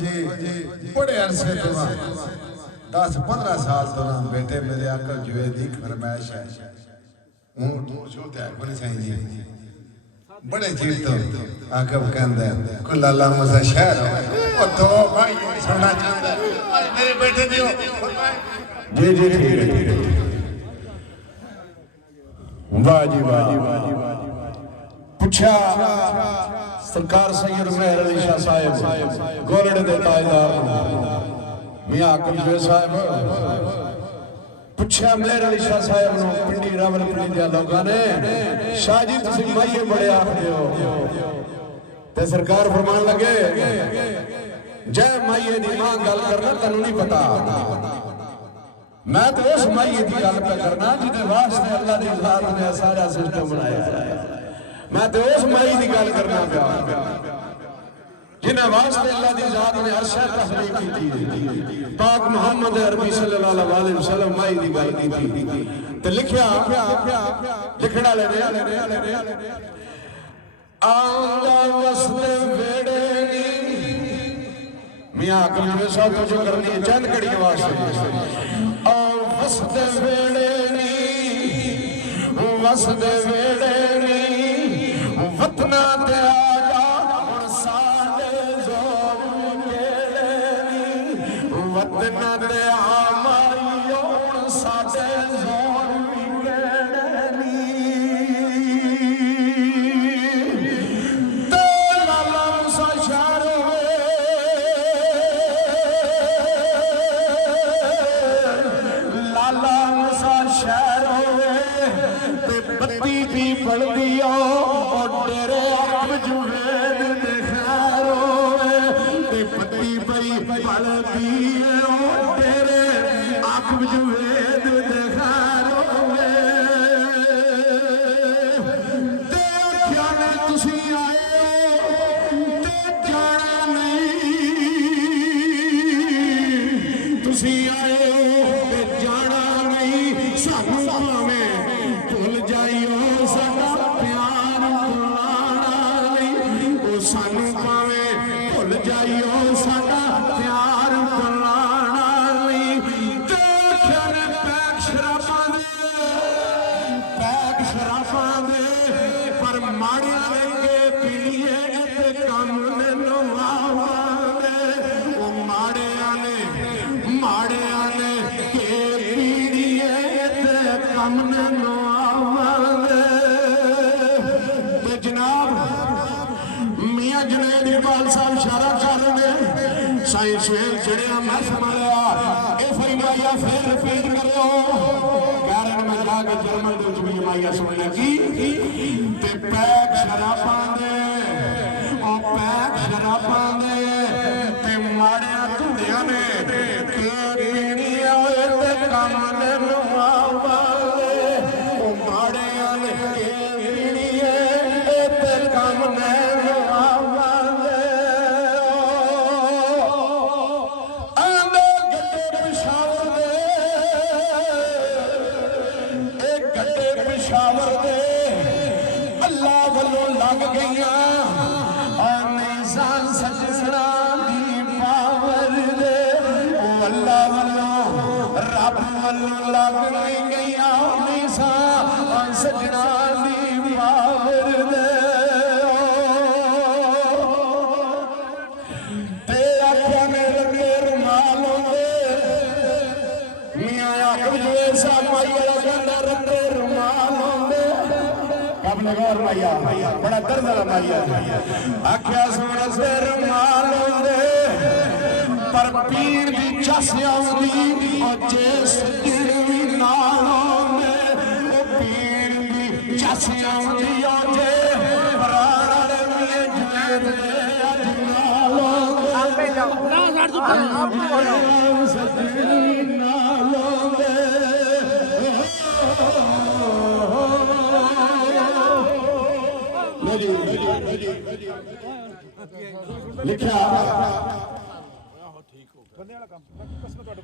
जी बड़े अरसे तो 10-15 साल तो ना बेटे मेरे आकर जुए दी फरमाइश है ऊंट छोटे कोनी साईं जी बड़े चीर तो आकर कहंदा को लाला मसा शहर ओ तो भाई सुनना चाहता है मेरे बेटे दियो जी जी ठीक है वाह जी वाह पूछा सरकार सैयद मेहर अली शाह साहब गोलड़े दे ताजदार मियां हाकम जुए साहब पूछा मेहर अली शाह साहब नु पिंडी रावलपिंडी दे लोगां ने शाह जी तुसी माईए बड़े आखदे हो ते सरकार फरमान लगे जय माईए दी मां गल करना तन्नू नहीं पता मैं तो उस माईए की गल पे करना जिहदे वास्ते अल्लाह दी जात ने सारा सिस्टम बनाया है मैं तो उस माई की गल करना पिया जिन्हें वास्ते अल्लाह दी जात ने अर्शा तखलीक की पाक मुहम्मद अरबी सल्लल्लाहु अलैहि वसल्लम माई की गल की ते लिखया लिखना ले आंदा वसते वेड़े नी मियां हाकम जुए साहब तो जो करनी है चंद घड़ी वास्ते आ वसते वेड़े नी वसते वेड़े नी वतना ते आजा हुण साडे जोर केड़े नी वतना ते आमाईओ हुण साडे जोर केड़े नी ते लाला मुसा शहर लाला मुसा शहर ते बत्ती भी पड़दी तेरे आक जुवेद दे खैरो ते पत्ती पई पलदी तेरे आक जुवेद दे खैरो ते क्या ने तुसी आए ते जाना नहीं तुसी आए ते जाना नहीं सानू भावें भुल जाइयो साडा सानू पावे भुल जाइयो साडा प्यार भुलाना नहीं देखिया ने पैक शराबां दे पर माड़िया लेके पीड़िए ते कम नैनू आवांगे ओ माड़िया ने के पीड़िए ते कम नैनू आवांगे ते जनाब जुनेद इकबाल साहब इशारा कर रहे साईं सुहेल चढ़िया मैं संभालिया ये फरमाया फिर रिपीट करो कह रहे मैं जाके जर्मन दे भी माइया सुन लगी ते पैक शराबां दे ओ पैक शराबां दे ते माड़िया धुंदियां ने के पीड़िया होए ते कम नैनू आवांगे ओ माड़िया ने के पीड़िए ते कम नैनू पिशावर दे अल्लाह वालों लग गई सजना दी पावर दे अल्लाह वालों रब वालों लग गई सजना दी पावर दे तेरा क्या मेरे रुमालों दे मियां हाकम जुए साहब माई वाला कहंदा रंगे गौर माइया बड़ा दर्द वाला माइया आख्या सोना से रुमाल होंदे पर पीर दी चस आउंदी और जिस दिन भी नाल होंदे ओ पीर दी चस आउंदी और जे प्राण वाले मिले जुनेद दे अज नाल होंदे ना सजनी नाल होंदे लिखा